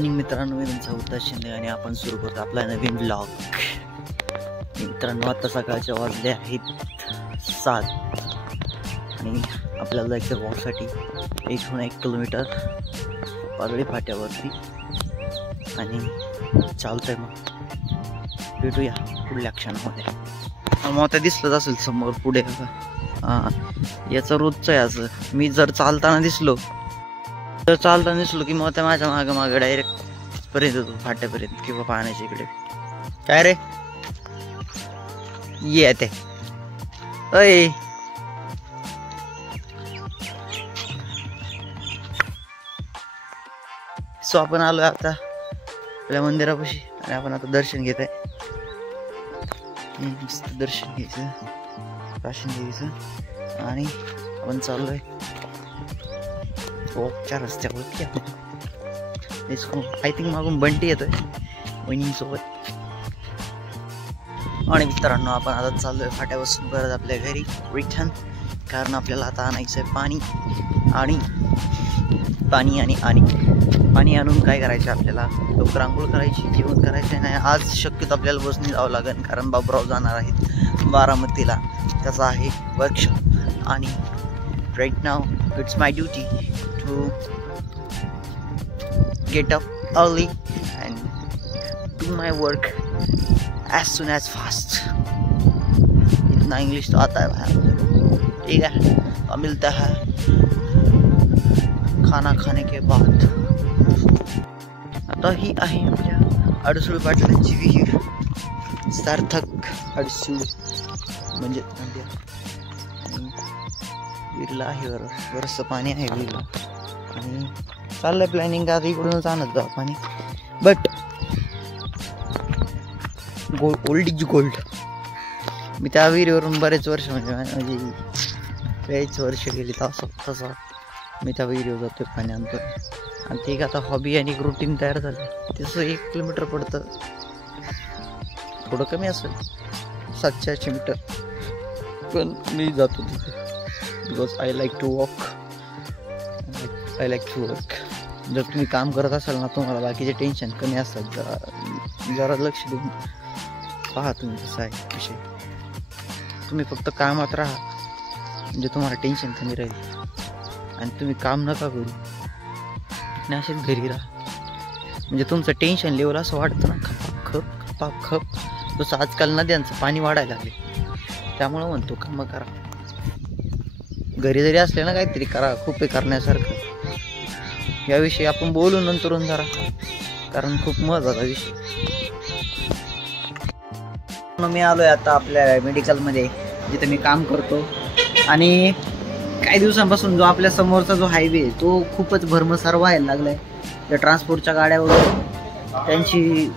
Morning मित्रांनो, मी तुमचा उद्दास शिंदे आणि आपण सुरू करतो आपला नवीन ब्लॉग. मित्रांनो, आता सकाळच्या वाजले आहेत 7 आणि आपल्याला जायचं वॉकसाठी 1 किलोमीटर पारळी फाट्यावरती आणि चालतंय. मग भेटूया पुढल्या क्षणामध्ये. मग आता दिसलंच असेल समोर पुढे याचं रोजचं याचं. मी जर चालताना दिसलो की मग त्या माझ्या मागे डायरेक्ट पर्यंत येतो फाट्यापर्यंत किंवा पाण्याच्या इकडे. काय रे येते अय सो आपण आलोय आता आपल्या मंदिरापाशी आणि आपण आता दर्शन घेत आहे. मस्त दर्शन घ्यायचं, प्राशन घ्यायचं आणि आपण चाललोय वॉकच्या रस्त्यावरती. आय थिंक मागून बंटी येतोय वहिनींसोबत. आणि मित्रांनो, आपण आता चाललोय फाट्यापासून परत आपल्या घरी रिटर्न, कारण आपल्याला आता आणायचं आहे पाणी आणून काय करायचं आपल्याला, लवकर आंघोळ करायची, जेवण करायचं नाही. आज शक्यतो आपल्याला बसने जावं लागेल, कारण बाबूराव जाणार आहेत बारामतीला, त्याचा आहे वर्कशॉप. आणि राईट नाव it's my duty to get up early and do my work as soon as fast. इतना इंग्लिश तो आता है भाई, ठीक है. मिलता है खाना खाने के बाद. आता ही आहे आपल्या अडसूळ पाटलांची विहीर, सार्थक अडसूळ म्हणजे विहीरला आहे बरंचसं पाणी आहे विहीरला. आणि चाललंय प्लॅनिंग आता इकडूनच आणत जाऊ पाणी. But old is gold. मी त्या विहिरीवरून बरेच वर्ष म्हणजे बरेच वर्ष गेली तसं मी त्या विहिरीवर जातोय, पाणी आणतोय. आणि ते आता हॉबी आणि एक रुटीन तयार झालं. तसं 1 किलोमीटर पडतं, थोडं कमी असेल 700-800 मीटर, पण मी जातो तिथे because I like to walk, I like to work. जर तुम्ही काम करत असाल ना, तुम्हाला बाकीचे टेन्शन कमी असतात, जरा लक्ष देऊन पहा तुम्ही कसं आहे विषय. तुम्ही फक्त कामात राहा म्हणजे तुम्हाला टेन्शन कमी राहील. आणि तुम्ही काम नका करू आणि असेच घरी राहा म्हणजे तुमचं टेन्शन लेवल असं वाढतं ना खप. जसं आजकाल नद्यांचं पाणी वाढायला लागले, त्यामुळं म्हणतो कामं करा. घरी जरी असले ना काहीतरी करा, खूप आहे करण्यासारखं. याविषयी आपण बोलू नंतरून जरा, कारण खूप महत्त्वाचा विषय. मी आलोय आता आपल्या मेडिकलमध्ये जिथे मी काम करतो. आणि काही दिवसांपासून जो आपल्या समोरचा जो हायवे तो खूपच भरमसार व्हायला लागलाय. त्या ट्रान्सपोर्टच्या गाड्या वगैरे त्यांची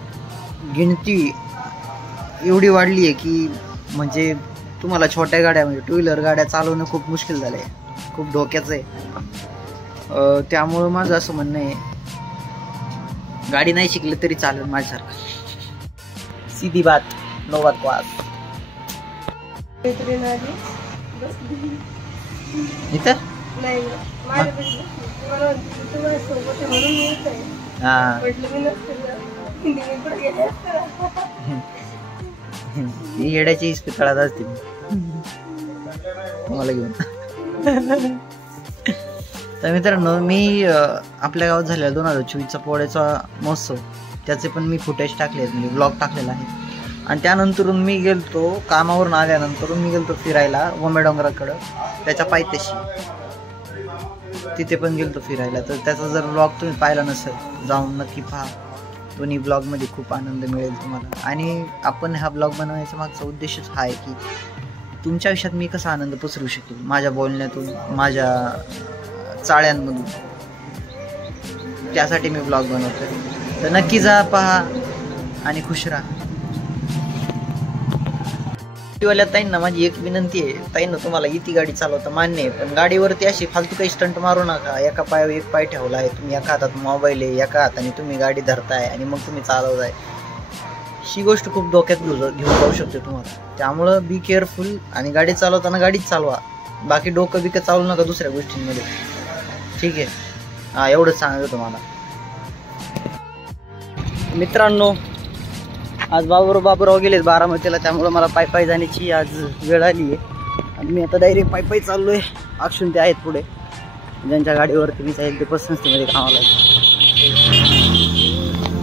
गिनती एवढी वाढली आहे की म्हणजे तुम्हाला छोट्या गाड्या म्हणजे 2 व्हीलर गाड्या चालवणं खूप मुश्किल झालं आहे, खूप धोक्याचं आहे. त्यामुळं माझं असं म्हणणं आहे, गाडी नाही शिकली तरी चालेल माझ्यासारखं. सीधी बात, नो बकवास. इथं येड्याची इस्पितळात असते तुम्हाला घेऊन. तर मित्रांनो, मी आपल्या गावात झालेला 2024चा पोळ्याचा महोत्सव, त्याचे पण मी फुटेज टाकले आहेत, म्हणजे ब्लॉग टाकलेला आहे. आणि त्यानंतरून मी गेलतो कामावरून आल्यानंतर मी गेलतो फिरायला वमेडोंगराकडं, त्याच्या पायथ्याशी तिथे पण गेलतो फिरायला. तर त्याचा जर ब्लॉग तुम्ही पाहिला नसेल, जाऊन नक्की पहा. दोन्ही ब्लॉगमध्ये खूप आनंद मिळेल तुम्हाला. आणि आपण हा ब्लॉग बनवण्याचा मागचा उद्देशच हा आहे की तुमच्या आयुष्यात मी कसा आनंद पसरू शकेल, माझ्या बोलण्यातून, माझ्या चाळ्यांमधून. त्यासाठी मी ब्लॉग बनवतोय. तर नक्की जा, पहा आणि खुश राहा. गाडीवाल्या ताईंना माझी एक विनंती आहे, ताईंना तुम्हाला इथे गाडी चालवता मान्य आहे, पण गाडीवरती अशी फालतू काही स्टंट मारू नका. एका पायावर एक पाय ठेवला आहे तुम्ही, एका हातात मोबाईल आहे, एका हाताने तुम्ही गाडी धरताय आणि मग तुम्ही चालवताय. ही गोष्ट खूप धोक्यात घेऊन जाऊ शकते तुम्हाला. त्यामुळं बी केअरफुल आणि गाडी चालवताना गाडीच चालवा. बाकी डोकं बिकं चालू नका दुसऱ्या गोष्टींमध्ये, ठीक आहे. एवढंच सांगायचं तुम्हाला. मित्रांनो, आज बाबूराव गेलेत बारामतीला, त्यामुळं मला पायी जाण्याची आज वेळ आली आहे. आणि मी आता डायरेक्ट पायी चाललो आहे. अक्षुण ते आहेत पुढे, ज्यांच्या गाडीवरती मी जाईल ते पसंतीमध्ये कामाला आहे,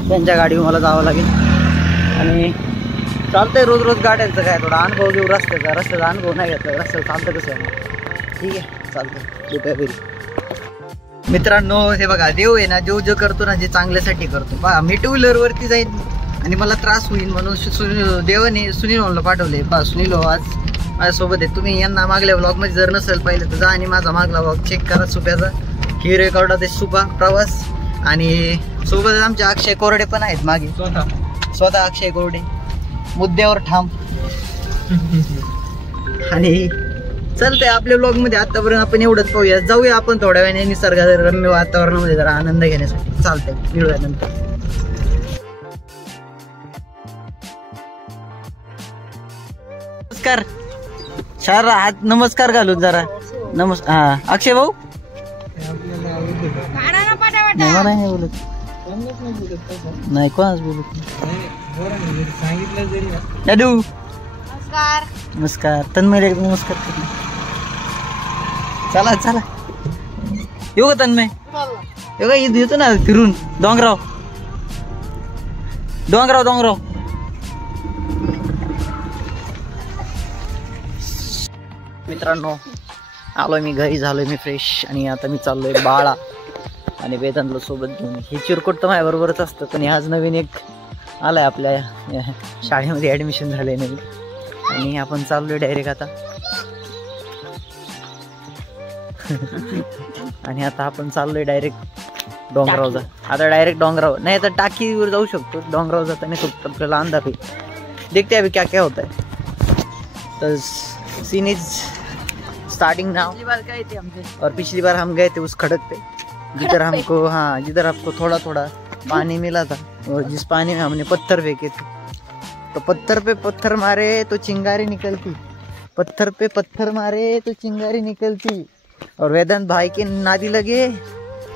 त्यांच्या गाडीवर मला जावं लागेल. आणि चालतंय रोज गाड्यांचं काय, थोडा अनुभव घेऊ रस्त्याचा अनुभव नाही घेतला, रस्त्याला चालतं कसं आहे. ठीक आहे, चालतं, भेटूया घरी. मित्रांनो, हे बघा, देव आहे ना, जो करतो ना, जे चांगल्यासाठी करतो. बघा, मी 2 व्हीलरवरती जाईन आणि मला त्रास होईल म्हणून देवाने सुनील भाऊला पाठवले. बा, सुनील भाऊ आज माझ्यासोबत आहे. तुम्ही यांना मागल्या व्लॉगमध्ये जर नसेल पाहिलं तर जा आणि माझा मागला व्लॉग चेक करा सुप्याचा. ही रेकॉर्ड आहे सुपा प्रवास. आणि सोबतच आमचे अक्षय कोरडे पण आहेत मागे, स्वतः अक्षय कोरडे मुद्द्यावर ठाम. आणि चलतंय आपल्या ब्लॉग मध्ये आतापर्यंत आपण एवढंच पाहूया. जाऊया आपण थोड्या वेळाने निसर्गरम्य वातावरणामध्ये जरा आनंद घेण्यासाठी. चालतंय, मिळूया नंतर. नमस्कार, शारा हात नमस्कार घालून जरा. हा, अक्षय भाऊ नाही बोलत, नाही कोणाच बोलत नाही. नमस्कार तन्मय, नमस्कार. चला येऊ का तन्मय? येऊ का? येतो ना फिरून डोंगराव. मित्रांनो, आलोय मी घरी, झालोय मी फ्रेश. आणि आता मी चाललोय बाळा आणि वेदांतला सोबत घेऊन. हे चिरकुट तर माझ्या बरोबरच असतं, पण आज नवीन एक आलाय आपल्या शाळेमध्ये, ऍडमिशन झालंय नवीन. आणि आपण चाललोय डायरेक्ट आता. आणि आता आपण चाललोय डायरेक्ट डोंगराव. आता डायरेक्ट डोंगराव नाही, आता टाकीवर जाऊ शकतो. डोंगराव जाताना खूप आपल्याला अंदाज आहे. देखते अभी क्या क्या होता है. तो सीन इज स्टार्टिंग नाउ. और पिछली बार हम गए थे उस खड़क पे, जिधर आपको थोड़ा पानी मिला था, और जिस पानी में हमने पत्थर फेंके थे. तो पत्थर पे पत्थर मारे तो चिंगारी निकलती, पत्थर पे पत्थर मारे तो चिंगारी निकलती. और वेदांत भाई के नादी लगे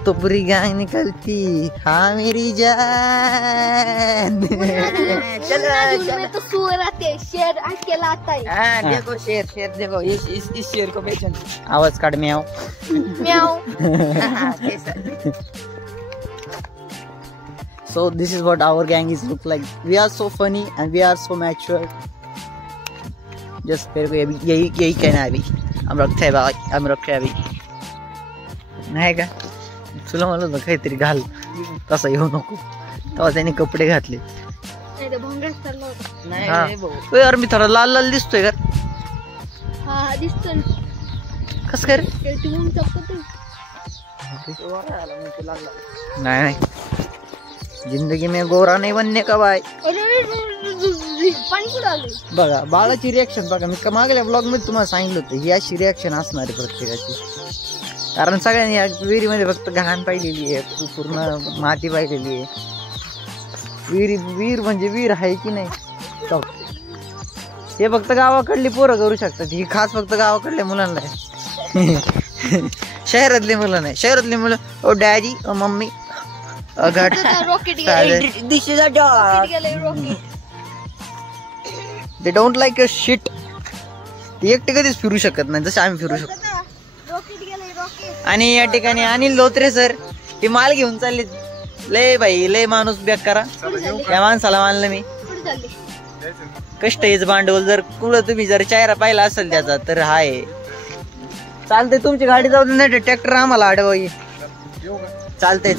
तो पूरी गैंग निकलती. हाँ मेरी जान. में तो सुअर आते हैं, शेर अकेला आता है. देखो शेर देखो, इस शेर को पहचान. आवाज काट, म्याओ म्याओ. So this is what our gang is look like. We are so funny and we are so mature. Just मेरे को यही कहना है अभी. हम रखते हैं अभी. नाही का? तुला म्हणलं होतं काहीतरी घाल, तसं येऊ नको. तेव्हा त्याने कपडे घातले. नाही यार, मी थोडा लाल दिसतोय का? हा दिसतोय. कसं काय रे? नाही, जिंदगी में गोरा नहीं बनने का भाई. बघा बाळाची रिॲक्शन बघा. मी मागल्या ब्लॉग मध्ये तुम्हाला सांगितलं होतं ही अशी रिॲक्शन असणार आहे प्रत्येकाची. कारण सगळ्यांनी या विहिरीमध्ये फक्त घाण पाहिलेली आहे, पूर्ण माती पाहिलेली आहे. विहीर म्हणजे विहीर आहे की नाही. हे फक्त गावाकडली पोरं करू शकतात. ही खास फक्त गावाकडल्या मुलांना आहे. शहरातली मुलं नाही. शहरातली मुलं oh daddy oh mummy this is a dog. They don't like a shit. ते एकटे कधीच फिरू शकत नाही जसं आम्ही फिरू शकतो. आणि या ठिकाणी अनिल धोत्रे सर ते माल घेऊन चालले. लय भाई लय माणूस बॅक करा. या माणसाला मानलं मी. कष्ट हेच भांडवल. जर कुठं तुम्ही जर चेहरा पाहिला असेल त्याचा तर हाय. चालतंय, तुमची गाडी जाऊ दे, नाही ट्रॅक्टर आम्हाला अडवाई. चालतंय.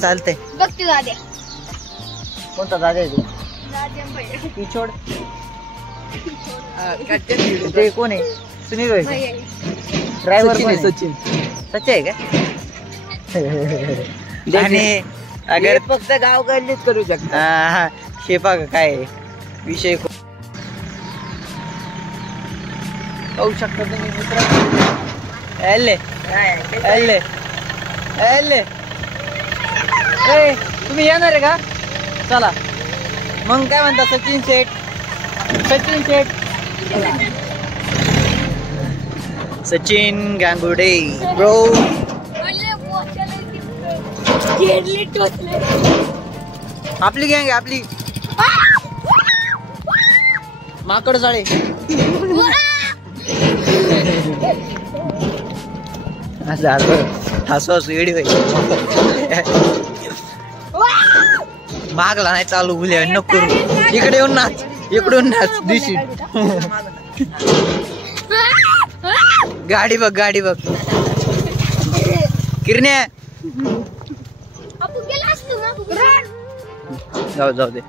कोणता दादा आहे तू? छोड. ते कोण आहे? सुनील भाई ड्रायव्हर कोण? सचिन आहे का? आणि अगर फक्त गाव कडलीच करू शकता. हा शेपा काय विषय पाहू शकता तुम्ही मित्रांनो. तुम्ही येणार आहे का? चला मग काय म्हणता सचिन शेठ. सचिन गांगुडे ब्रो. आपली गँग आहे आपली. माकड जाळे. हसू हसू येडी मागला नाही चालू भुले नको इकडे येऊन नाच इकडून नाच दिशी. गाडी बघ गाडी बघ किरण्या जाऊ जाऊ दे.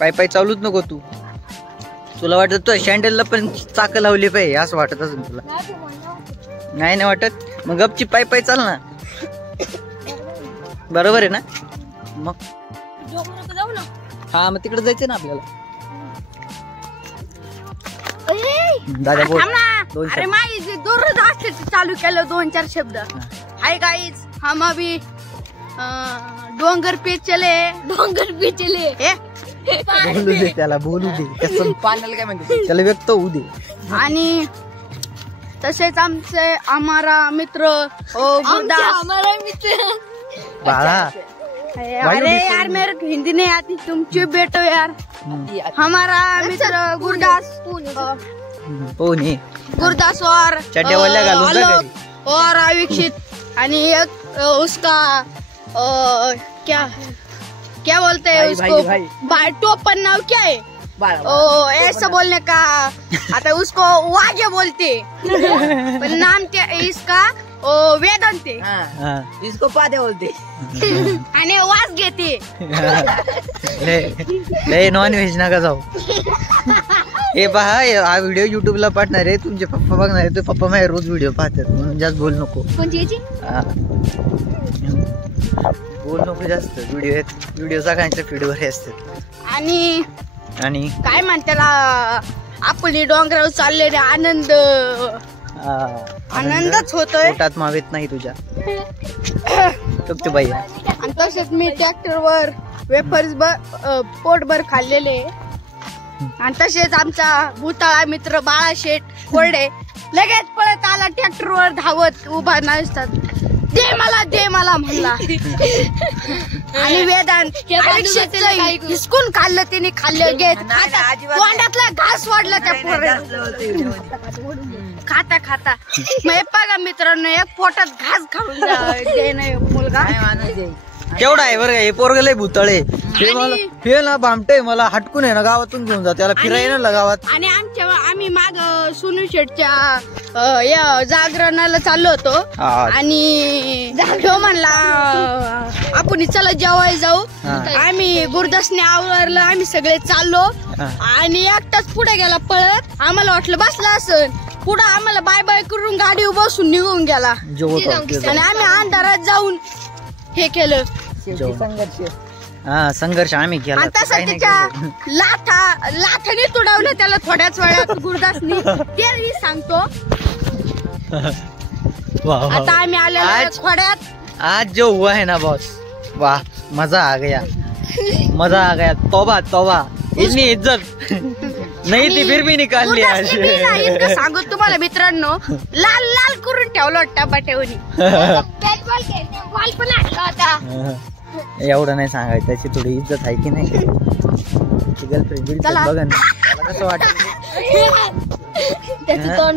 पाय पाय चालूच नको तू. तुला वाटत तो शँडलला पण चाक लावली पाहिजे असं वाटत असेल तुला. नाही नाही वाटत मग गपची पाय पाय चाल ना. बरोबर आहे ना मग. हा मग तिकडे जायचं ना आपल्याला. दादा बोल. अरे माझी जे दररोज असते चालू केलं 2-4 शब्द. हाय गाईज हम अभी डोंगर पे चले. डोंगर पे चले बोलू दे त्याला बोलू दे. कसं पाण्याला काय म्हणते त्याला व्यक्त होऊ दे. आणि तसेच आमचे आम्हारा मित्र हमारा मित्र बाळा. अरे यार मेरे को हिंदी नहीं आती तुम चुप बैठो यार. हमारा मित्र गुरदास और आलोक और अविक्षित आणि एक उसका क्या क्या बोलते हैं उसको टोपन नाव क्या है ऐसा बोलने का आता उसको वाजे बोलते नाम क्या इसका वेदांत इसको पादे बोलते आणि वास घेते. लय नॉन व्हेज नका जाऊ. हे पहा हा व्हिडिओ युट्यूबला पाठणार आहे. तुमचे पप्पा बघणार आहे. तो पप्पा माझे रोज व्हिडिओ पाहतात म्हणून जास्त बोल नको. बोल नको जास्त. व्हिडिओ सगळ्यांच्या फीडवर असतात. आणि काय म्हणताला आपण डोंगरावर चालले रे आनंदच होतोय. पोटात मावेत नाही तुझ्या फक्त बाई. आणि तसेच मी ट्रॅक्टरवर वेफर्स पोटभर खाल्लेले. आणि तसेच आमचा भूताळा मित्र बाळा शेठ कोरडे लगेच पळत आला ट्रॅक्टरवर धावत उभा नसतात. दे मला म्हणला. आणि वेदांत हिसकून खाल्लं तिने खाल्लं घेत तोंडातला घास वाढला त्या पोराला खाता. मग बघा मित्रांनो एक पोटात घास खाऊन दे मुलगा केवढा आहे बरं. हे पोरग लय भूतळे. हे ना भामटे मला हटकून आहे ना गावातून घेऊन जा. त्याला फिरायला ना गावात. आणि आम्ही माग सोनू शेठच्या जागरणाला चाललो होतो. आणि ह्यो म्हणला आपण चला जेवायला जाऊ. आम्ही गुरदासने आवरलं. आम्ही सगळे चाललो. आणि एकटाच पुढे गेला पळत. आम्हाला वाटलं बसला असेल. पुढे आम्हाला बाय बाय करून गाडी बसून निघून गेला. आणि आम्ही अंधारात जाऊन हे केलं संघर्ष आम्ही केला. तसं त्याच्या लाथाने तुडवलं त्याला थोड्याच वेळात गुरदासनी. ते सांगतो. आता आम्ही आलेलो खोड्यात. आज जो हुआ है ना बॉस वाह मजा आ गया. तोबा इतनी इज्जत नाही ती फिर भी निकालली. सांगू तुम्हाला मित्रांनो लाल करून ठेवलं टबा ठेवून. बॉल पण आणला होता. एवढं नाही सांगायचं. त्याची थोडी इज्जत आहे की नाही. गर्लफ्रेंड बघा ना कसं वाटत.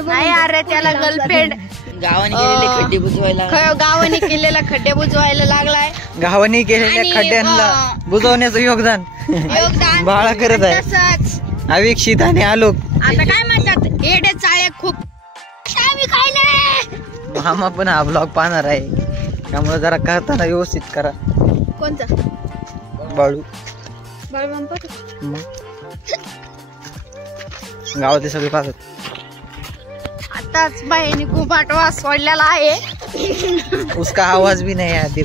नाही अरे त्याला गर्लफ्रेंड गावाने केलेला खड्डे बुजवायला लागलाय. गावाने केलेल्या खड्ड्यांना बुजवण्याचं योगदान बाळा करत आहे. तसंच अविक्षित आणि आलोक. आता काय म्हणतात एडे चाळे खूप मामा पण हा ब्लॉग पाहणार आहे. त्यामुळे जरा करताना व्यवस्थित करा. कोणता बाळू गावात सगळे पाहतात. आताच बाईने घुबाटवा सोडलेला आहे. उसका आवाज भी नहीं आती.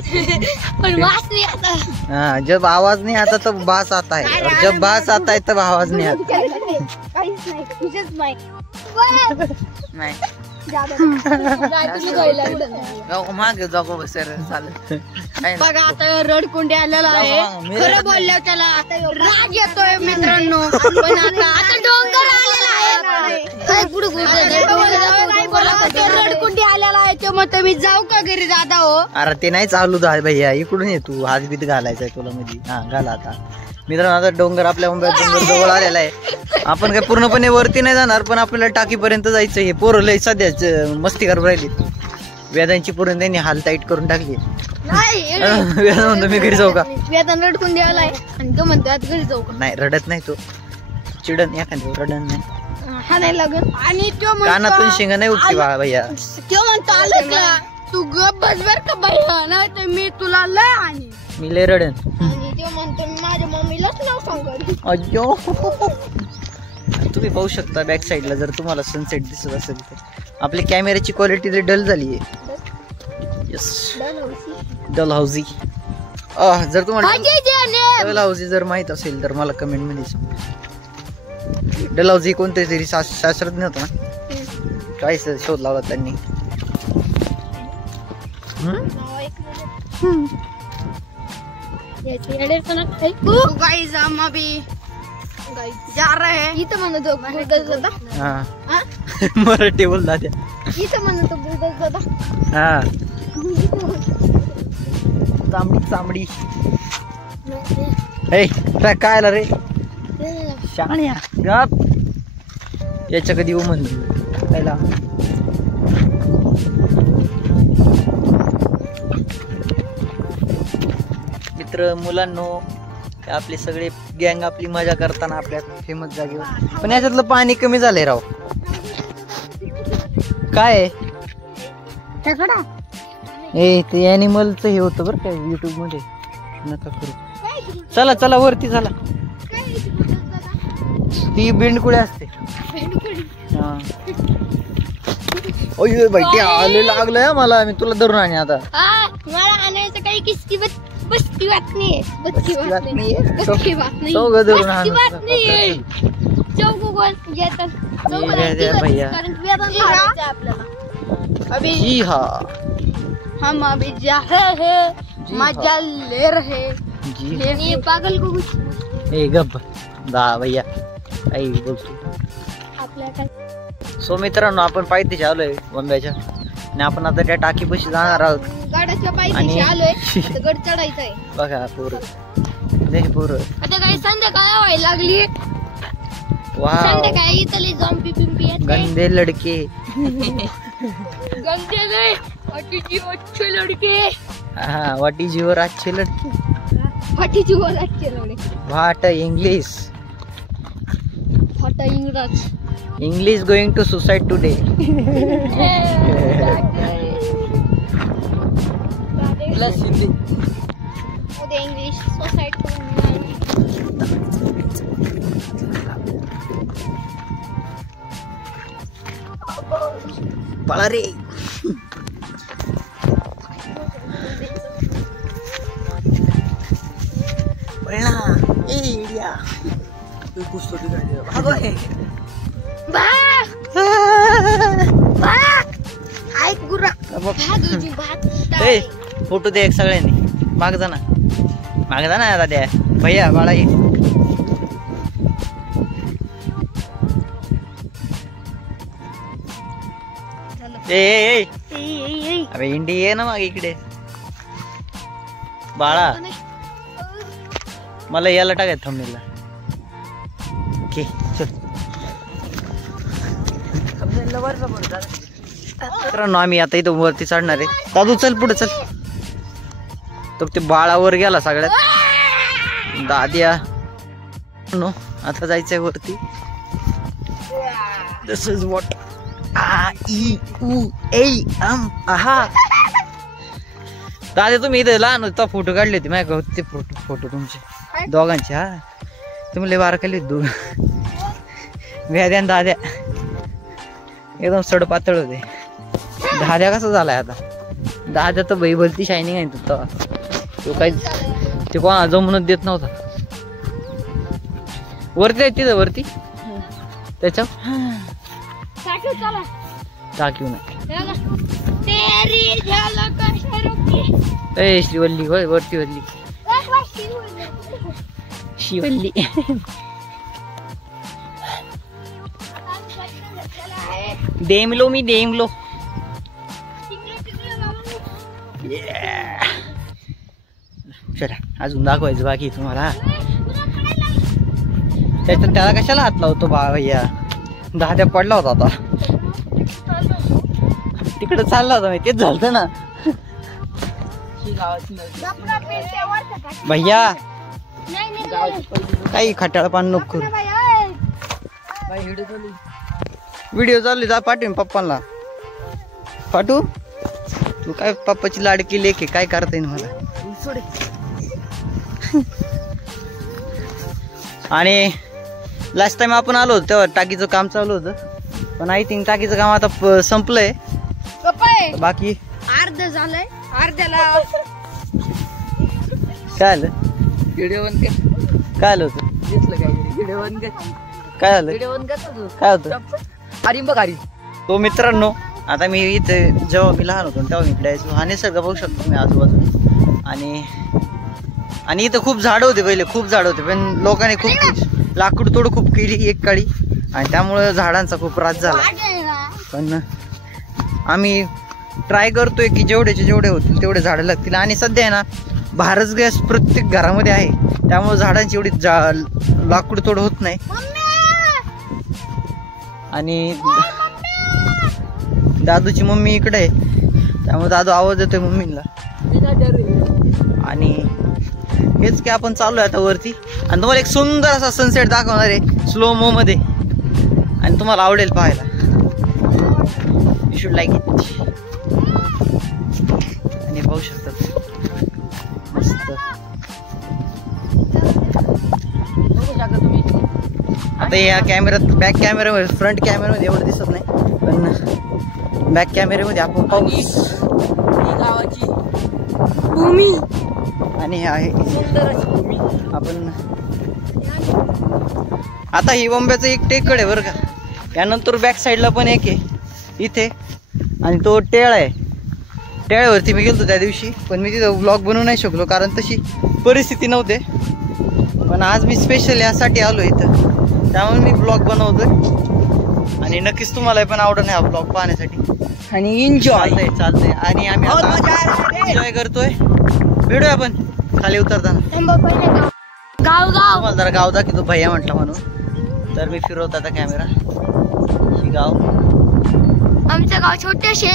पण वास नहीं आता. हाँ जब आवाज नहीं आता तब बास आता है और जब बास आता है तब आवाज नहीं आता. नाही मागे जागो बसर चालेल. बघा आता रडकुंडी आलेला आहे. खरं बोलल्यावर त्याला राग येतोय मित्रांनो. पण आता डोंगर आलेला आहे. रडकुंडी आलेला आहे. ते म्हणतो मी जाऊ का घरी दादा हो. अरे ते नाही चालू दा भैया, इकडून ये तू, हात बीत घालायचाय तुला मध्ये. हा घाला आता. मित्रांनो आता डोंगर आपल्या मुंबईत डोंगर जवळ आलेला आहे. आपण काय पूर्णपणे वरती नाही जाणार, पण आपल्याला टाकीपर्यंत जायचं. हे पोरं लय सध्याच मस्ती करून राहिली. वेदांची पोरं त्यांनी हाल टाईट करून टाकली. वेदा म्हणतो मी घरी जाऊ का. वेदान रडकून द्यायलाय आणि तो म्हणतो आता घरी जाऊ का. नाही रडत नाही तो, चिडन एखाद्या रडन नाही. हा नाही लागत. आणि तो कानातून शिंगा नाही उठती बाळा भैया. तो म्हणतो आलं का तू गप बस बर का भैया, नाही तर मी तुला लय आणि मी लय रडन. आणि तो म्हणतो माझ्या मम्मीलाच नाव सांगत. अय्यो तुम्ही पाहू शकता बॅक साईडला जर तुम्हाला सनसेट दिसत असेल तर. आपली कॅमेऱ्याची क्वालिटी लय डल झाली आहे. Yes Dalhousie. जर तुम्हाला डलहौसी जर माहित असेल तर मला कमेंट मध्ये सांगा. डलहौसी कोणते तरी शास्त्रज्ञ होता ना, काय शोध लावला त्यांनी. गाइस हम अभी जा रहे हैं. इथं म्हणतो बुलडोझर हा मराठी बोल दादा. इथं म्हणतो बुलडोझर. हा चांबडी चांबडी. ए काय आला रे शाण्या गप. याच्या कधी म्हणतो पहिला. मित्र मुलांनो, आपले सगळे गँग आपली मजा करताना आपल्या फेमस जागेवर, पण याच्यातलं पाणी कमी झालंय राव. काय ए ते अॅनिमलचं हे होतं बरं काय युट्यूब मध्ये. नका करू. चला चला वरती चला. ती बेंडकुळे असते. अय्यो बाई ते आले लागलंय मला. मी तुला धरून आणि आता मला आणायचं काही किसकी बसकी बात नाहीये. बसकी बात नाहीये. चौघ धरून आण भैया. जी हा हम अभी जा रहे हैं, मजा ले रहे जी. ये पागल को कुछ ए गप दा भैया आई बोलतो. आपल्या सो मित्रांनो आपण पायथ्याशी आलोय बंब्याच्या, आणि आपण आता त्या टाकीपाशी जाणार आहोत. गाड्याच्या पायथ्याशी आलोय. आता गड चढायचा आहे. बघा पोरं आता काही संध्याकाळ व्हायला लागली. वाह संध्याकाळी इथली झोंपी पिंपी येते. गंदे लडके. गंदे गए वाटीची अच्छे लड़के. हाँ वाटी जीवर अच्छे लड़के. वाटीची वर अच्छे लड़के. What English. व्हाट इंग्रज. English going to suicide today. Plus Hindi. उद्या इंग्लिश सोसाइटी. पळा रे. पळना ए इडिया. कुछ तो दिखाई भागो है. ऐक गुरा भागुजी भात. ए फोटो दे एक सगळ्यांनी. माग जा ना आता द्या भैया बाळा. ए अबे इंडी ये ना मागे इकडे बाळा. मला याला टाकाय थंबनेलला. ओके चल. मित्रांनो आम्ही आता इथं वरती चढणार आहे. दादू चल पुढे चल. तर ते बाळावर गेला सगळ्यात. दाद्या नो आता जायचंय वरती. दिस इज व्हॉट आ ई उ ए एम आहा. दादा तुम्ही इथे लहान होता फोटो काढले होते माझ्या ते फोटो तुमचे दोघांचे. हा तुम्ही लय बार केले दोघ. व्याद्या दाद्या एकदम सड पातळ होते. दाद्या कसा झालाय आता. दाद्या तर बाई भलती शायनिंग आहे. तो काही ते कोणा जमूनच देत नव्हता. वरती आहे तिथं वरती त्याच्या टाकीव नाही. ए श्रीवल्ली होय वरती वल्ली शिवल्ली. डेमलो मी डेमलो. चला अजून दाखवायचं बाकी तुम्हाला. त्याच्यात त्याला कशाला हात लावतो बा भैया, दाद्या पडला होता आता तिकडे चालला होता मी, तेच झालं ना भैया. काही खटाळ पान नको करू. व्हिडिओ चालू जा, पाठवून पप्पांना पाठवू. तू काय पप्पाची लाडकी लेक आहे, काय करता येईल मला. आणि लास्ट टाइम आपण आलो होतो तेव्हा टाकीचं काम चालू होतं, पण आय थिंक टाकीचं काम आता संपलंय. बाकी अर्ध झालंय, अर्ध्याला काय आलं, व्हिडिओ बंद कर. काय आलं होतं, दिसलं काय व्हिडिओ बंद कर. काय आलं, व्हिडिओ बंद कर तू. काय होतं. अरे बघ अरे तो मित्रांनो, आता मी इथे जेव्हा मी लहान होतो तेव्हा मी इकडे हा निसर्ग बघू शकतो मी आजूबाजूने. आणि इथं खूप झाडं होते पहिले, खूप झाडं होते, पण लोकांनी खूप लाकूड तोड खूप केली एक काळी, आणि त्यामुळं झाडांचा खूप त्रास झाला. पण आम्ही ट्राय करतोय की जेवढे होतील तेवढे झाडं लागतील. आणि सध्या आहे ना भारत गॅस प्रत्येक घरामध्ये आहे, त्यामुळे झाडांची एवढी लाकूड तोड होत नाही. आणि दादूची मम्मी इकडे आहे, त्यामुळे दादू आवाज देतोय मम्मीला. आणि हेच की आपण चालू आहे आता वरती, आणि तुम्हाला एक सुंदर असा सनसेट दाखवणार आहे स्लो मो मध्ये, आणि तुम्हाला आवडेल पाहायला. You should like it. आणि पाहू शकतात मस्त. तुम्ही आता या कॅमेऱ्यात, बॅक कॅमेऱ्यामध्ये, फ्रंट कॅमेऱ्यामध्ये एवढं दिसत नाही, पण बॅक कॅमेऱ्यामध्ये आपण पाहू गावाची भूमी. आणि हे आहे सुंदर अशी भूमी. आपण आता ही बॉम्बेचं एक टेकड आहे बरं का. त्यानंतर बॅक साईडला पण एक आहे इथे, आणि तो टेळ आहे. टेळ्यावरती मी गेलो त्या दिवशी, पण मी तिथं ब्लॉग बनवू नाही शकलो कारण तशी परिस्थिती नव्हते. पण आज मी स्पेशल यासाठी आलो इथं, त्यामुळे मी ब्लॉग बनवतोय, आणि नक्कीच तुम्हाला पण आवडणार हा ब्लॉग पाहण्यासाठी. आणि एन्जॉय चालतंय. आणि आम्ही एन्जॉय करतोय. भेटूया आपण खाली उतरताना. तुम्हाला जरा गाव दाखवतो भैया म्हटलं म्हणून, तर मी फिरवतो आता कॅमेरा. ही गाव, आमचं गाव छोटेशे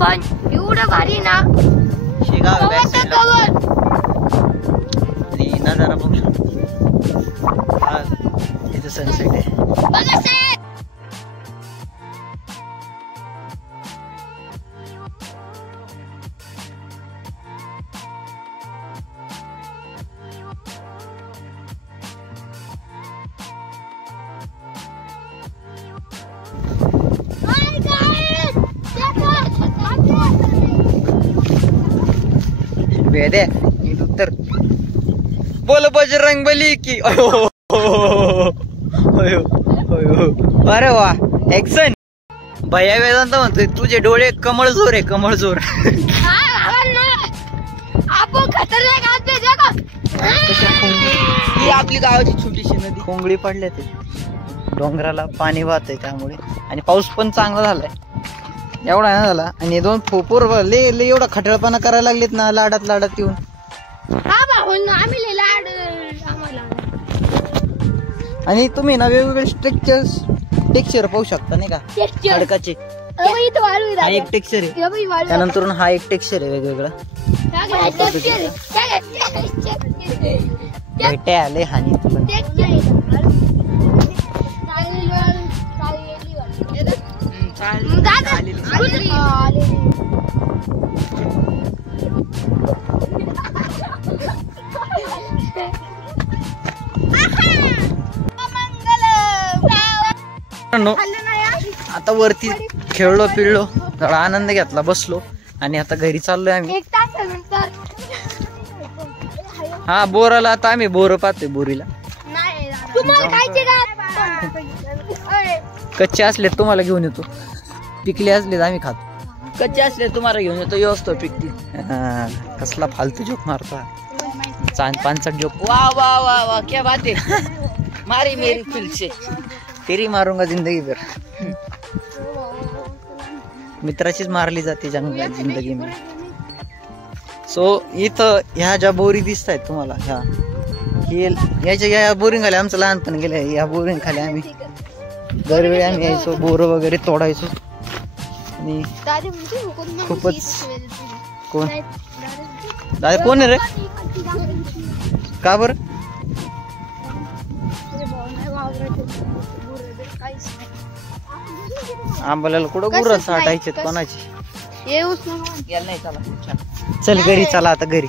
पण एवढं भारी ना. हे गाव आहे आणि नजारा बघू शकतो. हा तिथं सनसेट आहे. वेदे नीट उत्तर बोल बजरंगबली की. अरे वा एक्शन. भैया वेदांत म्हणतोय तुझे डोळे कमळजोर आहे, कमळजोर. ही आपली गावाची छोटीशी नदी. कोंगळी पडले ते डोंगराला, पाणी वाहत आहे त्यामुळे, आणि पाऊस पण चांगला झालाय, एवढा नाही झाला. आणि दोन फोपोर ले एवढा खटळपणा करायला लागलेत ना, लाडात येऊन. आणि तुम्ही ना वेगवेगळे टेक्स्चर पाहू शकता नाही का, खडकाचे. हा एक टेक्स्चर आहे, त्यानंतर हा एक टेक्स्चर आहे वेगवेगळा. भेटे आले हानी तुला. आता वरती खेळलो पिळलो, थोडा आनंद घेतला, बसलो, आणि आता घरी चाललोय आम्ही. हा बोराला आता आम्ही बोर पाहतोय. बोरीला कच्चे असले तुम्हाला घेऊन येतो, पिकले असले आम्ही खातो. कच्चे असले तुम्हाला घेऊन येतो, व्यवस्था पिकती. कसला फालतू जोक मारता, पानसट जोक. वाह वाह वाह वाह क्या बात है. मारी मेरी फिर से तेरी मारूंगा जिंदगी भर. मित्राचीच मारली जाते जिंदगी में. सो इथं ह्या ज्या बोरी दिसत आहेत तुम्हाला ह्या या बोरिंग खाली आमचं लहानपण गेलं. या बोरिंग खाली आम्ही दरवेळी आम्ही यायचो, बोरं वगैरे तोडायचो. आणि खूपच कोण दादा कोण आहे रे? का बरं? आंबाला कुठं गुरं साठायचे कोणाची? चल घरी चला आता घरी.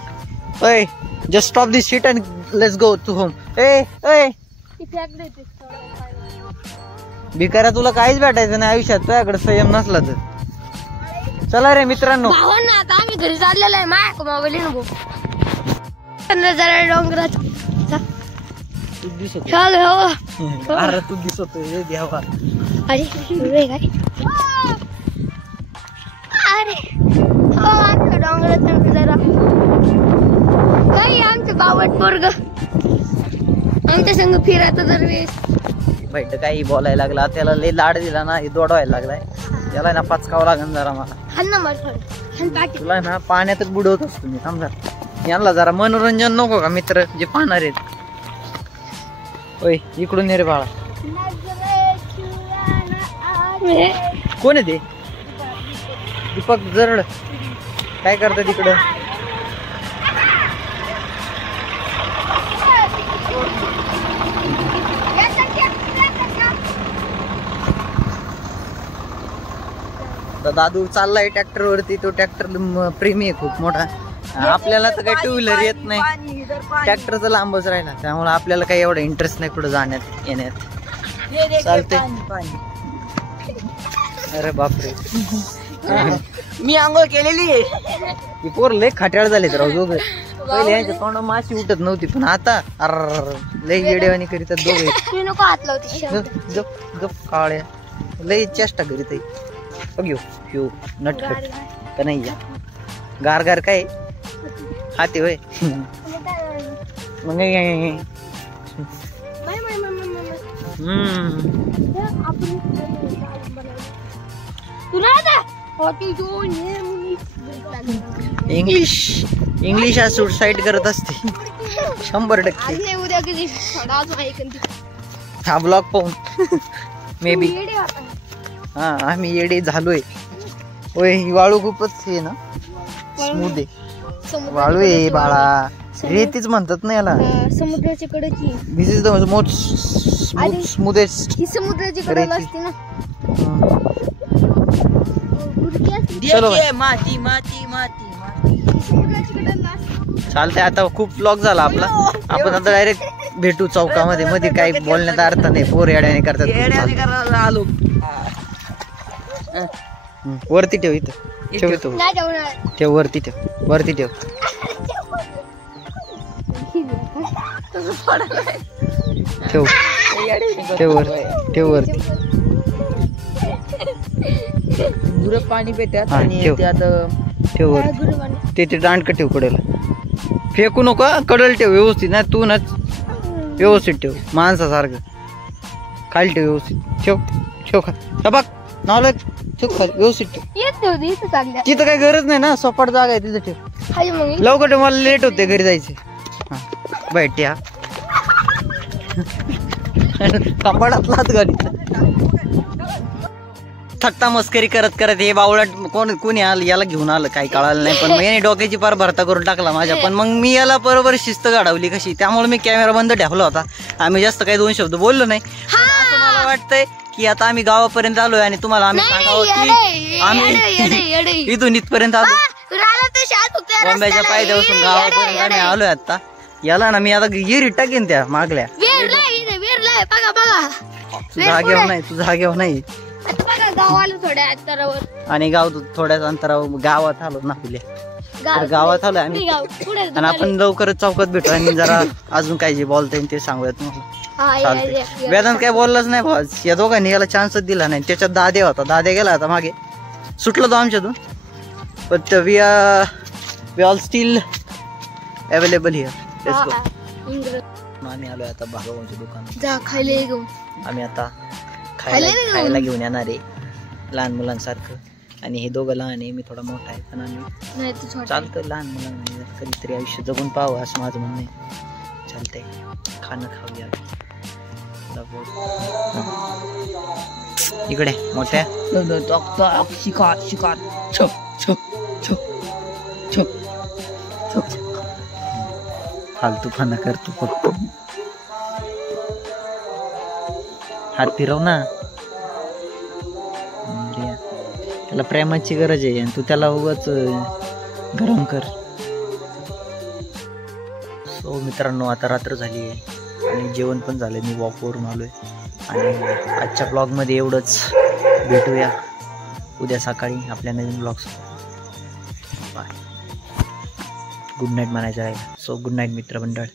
ओय just stop this seat and let's go to home. ए भिकाऱ्या तुला काहीच भेटायचं नाही आयुष्यात तुझ्याकडे संयम नसला तर. चला रे मित्रांनो आता आम्ही घरी चाललेलो आहे. माझ्या मोबाईल जरा डोंगरात तू दिसत चाल हो. अरे तू दिसत देवा. अरे काय अरे हो आमच्या डोंगरात जरा काही आमचं बावट पोरग आमच्या संग फिरायचं दरवेळेस. बैठ काही बोलायला लागला त्याला लय लाड दिला ना, हे दोडवायला लागलाय. याला ना पाचकावं लागेल जरा मला. तुला ना पाण्यातच बुडवत असतो मी. समजा यांना जरा मनोरंजन नको का मित्र जे पाहणार आहेत? ओय इकडून ये रे बाळा. कोण आहे ते? दीपक जरड. काय करतं तिकडं? दादू चाललाय ट्रॅक्टर वरती. तो ट्रॅक्टर प्रेमी आहे खूप मोठा. आपल्याला तर काही टू व्हीलर येत नाही, ट्रॅक्टरचा लांबच राहिला, त्यामुळे आपल्याला काही एवढा इंटरेस्ट नाही पुढे जाण्यात येण्यात. चालते. अरे बापरे मी आंघोळ केलेली आहे. पोर लय खाट्याळ झालेत राव दोघं. पहिले यांच्या तोंडात माशी उठत नव्हती पण आता अर लय येडेवानी करीतात दोघे. नको हात लावते. गप काळ्या लय चेष्टा करीत आहे. घेऊ नटखट का नाही? गार गार काय हाती होय. मग इंग्लिश हा सुसाईड करत असते 100%. उद्या किती हा ब्लॉग पाहून मे बी. हा आम्ही येडे झालोय. होय ही वाळू खूपच हे ना स्मूथ आहे. वाळू आहे बाळा, रेतीच म्हणतात ना याला. समुद्राच्या कडेची दिस इज द मोस्ट स्मूथेस्ट. ही समुद्राची कडेला असते ना. चलो माती माती माती चालतंय. आता खूप व्लॉग झाला आपला. आपण आता डायरेक्ट भेटू चौकामध्ये. मध्ये काही बोलण्याचा अर्थ नाही. पोर येड्याने करतात. आलो. वरती ठेव. इथं ठेवतो. ठेव वरती ठेव. वरती ठेव. ठेव ठेव वर ठेव वरती. गुरं पाणी पितात हा, आणि ठेव. त्यात ठेव वर. ते दांडकं ठेव कडेला. फेकू नको कडल ठेव व्यवस्थित. नाही तू ना व्यवस्थित ठेव माणसासारखं. खाली ठेव व्यवस्थित. ठेव ठेव खा बघ नावलं. ठेव खाली व्यवस्थित ठेव. तिथं काही गरज नाही ना, सपाट जागा आहे तिथं ठेव. लवकर ठेव, मला लेट होते घरी जायचे. हा बैठ या कपाडातलाच गाडी. थट्टा मस्करी करत करत हे बावळट कोणी आलं याला घेऊन आलं काही कळालं नाही. पण याने डोक्याची पार भरता करून टाकला माझ्या. पण मग मी याला बरोबर शिस्त गाडवली कशी, त्यामुळे मी कॅमेरा बंद ठेवला होता. आम्ही जास्त काही 2 शब्द बोललो नाही. असं मला वाटतंय की आता आम्ही गावापर्यंत आलोय आणि तुम्हाला आम्ही सांगावं की आम्ही इथून इथपर्यंत आलो. बॉम्बेच्या पायथ्यापासून गावापर्यंत आम्ही आलोय आता. याला ना मी आता गिरी टाकेन त्या मागल्या. तू जागेवर नाही, तू जागेवर नाही. आणि गाव थोड्याच अंतरावर गावात आलो ना आपल्या. तर गावात आलोय आम्ही आणि आपण लवकरच चौकात भेटू आणि जरा अजून काय जे बोलता येईल ते सांगूया तुम्हाला. चालतंय. वेदांत काय बोललाच नाही भाऊ. या दोघांनी याला चान्सच दिला नाही. त्याच्यात दाद्या होता. दाद्या गेला होता मागे, सुटला तो आमच्यातून. But we all still available here. Let's go. आम्ही आलोय आता भागवांच्या दुकानात. आम्ही आता खायला घेऊन येणार आहे लहान मुलांसारखं. आणि हे दोघं लहान आहे, मी थोडा मोठा आहे, पण आम्ही नाही तू छोटा चालतं लहान मुलांना जरा कधीतरी आयुष्य जगून पाहावं असं माझं म्हणणं आहे. चालतंय, खाणं खाऊया. इकडे मोठ्या शिकार शिकार छप छप छप छप छप फालतूपणा करतो फक्त. हात फिरव ना. त्याला प्रेमाची गरज आहे आणि तू त्याला उगाच गरम कर. सो मित्रांनो, आता रात्र झाली आहे आणि जेवण पण झालं. मी वॉकवरून आलोय आणि आजच्या ब्लॉगमध्ये एवढंच. भेटूया उद्या सकाळी आपल्या नवीन ब्लॉगसोबत. बाय. गुड नाईट म्हणायचं आहे. सो गुड नाईट मित्रमंडळ.